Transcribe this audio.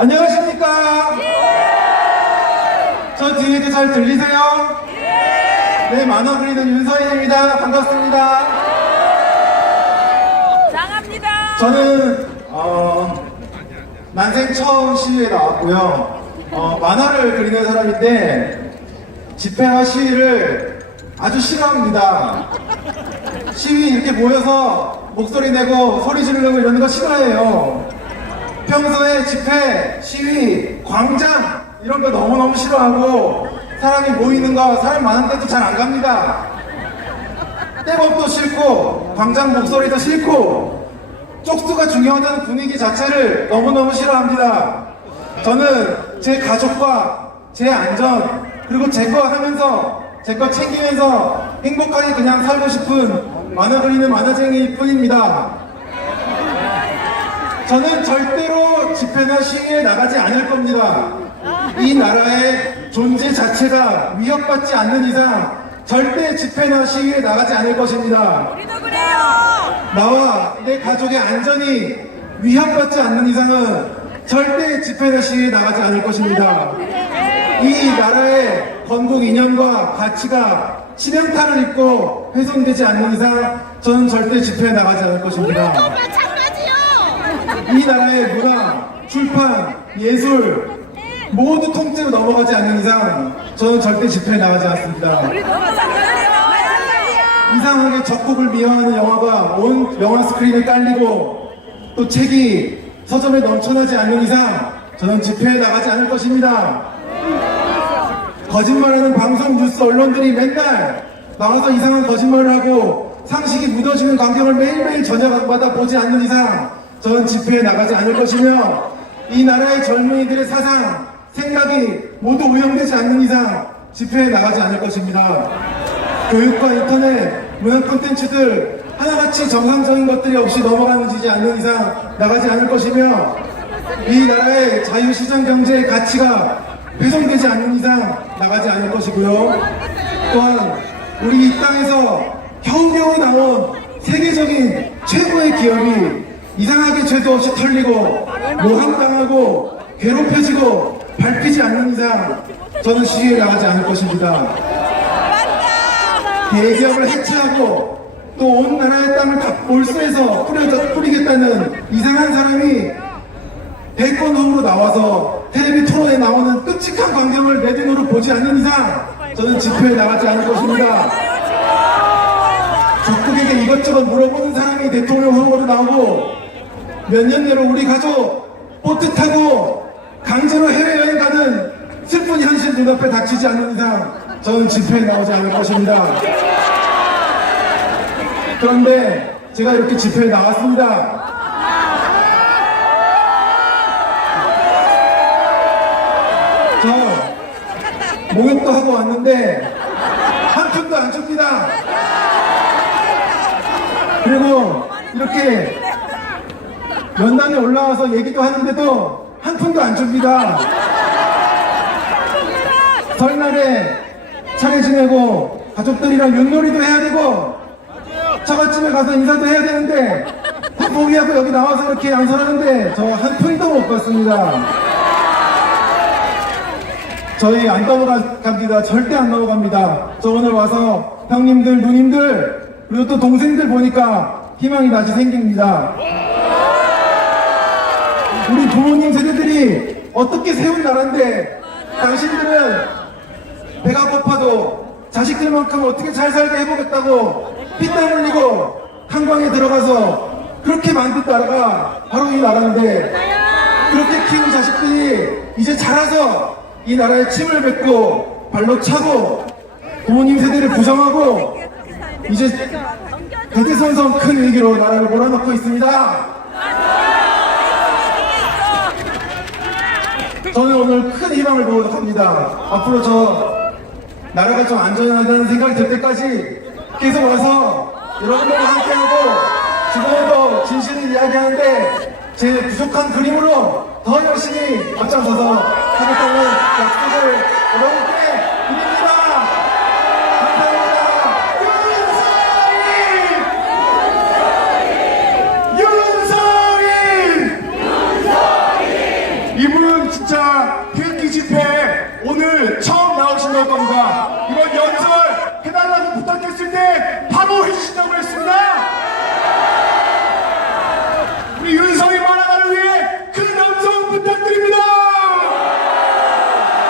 안녕하십니까? 저 뒤에도 잘 들리세요? 네, 만화 그리는 윤서인입니다. 반갑습니다. 장합니다. 저는 난생 처음 시위에 나왔고요. 만화를 그리는 사람인데 집회와 시위를 아주 싫어합니다. 시위 이렇게 모여서 목소리 내고 소리 지르고 이러는 거 싫어해요. 평소에 집회, 시위, 광장 이런 거 너무너무 싫어하고 사람이 모이는 거 사람 많은 데도 잘 안 갑니다. 떼법도 싫고 광장 목소리도 싫고 쪽수가 중요하다는 분위기 자체를 너무너무 싫어합니다. 저는 제 가족과 제 안전 그리고 제 거 하면서 제 거 챙기면서 행복하게 그냥 살고 싶은 만화 그리는 만화쟁이일 뿐입니다. 저는 절대로 집회나 시위에 나가지 않을 겁니다. 이 나라의 존재 자체가 위협받지 않는 이상 절대 집회나 시위에 나가지 않을 것입니다. 우리도 그래요. 나와 내 가족의 안전이 위협받지 않는 이상은 절대 집회나 시위에 나가지 않을 것입니다. 이 나라의 건국 이념과 가치가 치명타를 입고 훼손되지 않는 이상 저는 절대 집회에 나가지 않을 것입니다. 이 나라의 문화, 출판, 예술 모두 통째로 넘어가지 않는 이상 저는 절대 집회에 나가지 않습니다. 이상하게 적국을 미화하는 영화가 온 영화 스크린에 깔리고 또 책이 서점에 넘쳐나지 않는 이상 저는 집회에 나가지 않을 것입니다. 거짓말하는 방송, 뉴스, 언론들이 맨날 나와서 이상한 거짓말을 하고 상식이 묻어지는 광경을 매일매일 저녁마다 보지 않는 이상 저는 집회에 나가지 않을 것이며 이 나라의 젊은이들의 사상, 생각이 모두 오염되지 않는 이상 집회에 나가지 않을 것입니다. 교육과 인터넷, 문화 콘텐츠들 하나같이 정상적인 것들이 없이 넘어가지 않는 이상 나가지 않을 것이며 이 나라의 자유시장 경제의 가치가 훼손되지 않는 이상 나가지 않을 것이고요. 또한 우리 이 땅에서 겨우겨우 나온 세계적인 최고의 기업이 이상하게 죄도 없이 털리고 모함당하고 괴롭혀지고 밟히지 않는 이상 저는 시위에 나가지 않을 것입니다. 대기업을 해체하고 또 온 나라의 땅을 다 몰수해서 뿌리겠다는 이상한 사람이 대권 후보로 나와서 텔레비 토론에 나오는 끔찍한 광경을 내 눈으로 보지 않는 이상 저는 집회에 나가지 않을 것입니다. 적국에게 이것저것 물어보는 사람이 대통령 후보로 나오고 몇 년 내로 우리 가족 보트 타고 강제로 해외여행 가는 슬픈 현실 눈앞에 닥치지 않는 이상 저는 집회에 나오지 않을 것입니다. 그런데 제가 이렇게 집회에 나왔습니다. 저 목욕도 하고 왔는데 한 푼도 안 줍니다. 그리고 이렇게 연단에 올라와서 얘기도 하는데도 한 푼도 안 줍니다. 설날에 차례 지내고 가족들이랑 윷놀이도 해야 되고 처갓집에 가서 인사도 해야 되는데 다 포기하고 여기 나와서 이렇게 양선하는데 저 한 푼도 못 받습니다. 저희 안 넘어갑니다. 절대 안 넘어갑니다. 저 오늘 와서 형님들, 누님들 그리고 또 동생들 보니까 희망이 다시 생깁니다. 우리 부모님 세대들이 어떻게 세운 나라인데 당신들은 배가 고파도 자식들만큼 어떻게 잘 살게 해보겠다고 피땀 흘리고 한강에 들어가서 그렇게 만든 나라가 바로 이 나라인데 그렇게 키운 자식들이 이제 자라서 이 나라에 침을 뱉고 발로 차고 부모님 세대를 부정하고 이제 대대손손 큰 위기로 나라를 몰아넣고 있습니다. 저는 오늘 큰 희망을 보고 갑니다. 앞으로 저 나라가 좀 안전하다는 생각이 들 때까지 계속 와서 여러분들과 함께하고 주변에도 진실을 이야기하는데 제 부족한 그림으로 더 열심히 앞장서서 하겠다는 약속을 여러분께 드립니다. 감사합니다. 윤서인! 이분 진짜 필기 집회에 오늘 처음 나오신 걸 겁니다.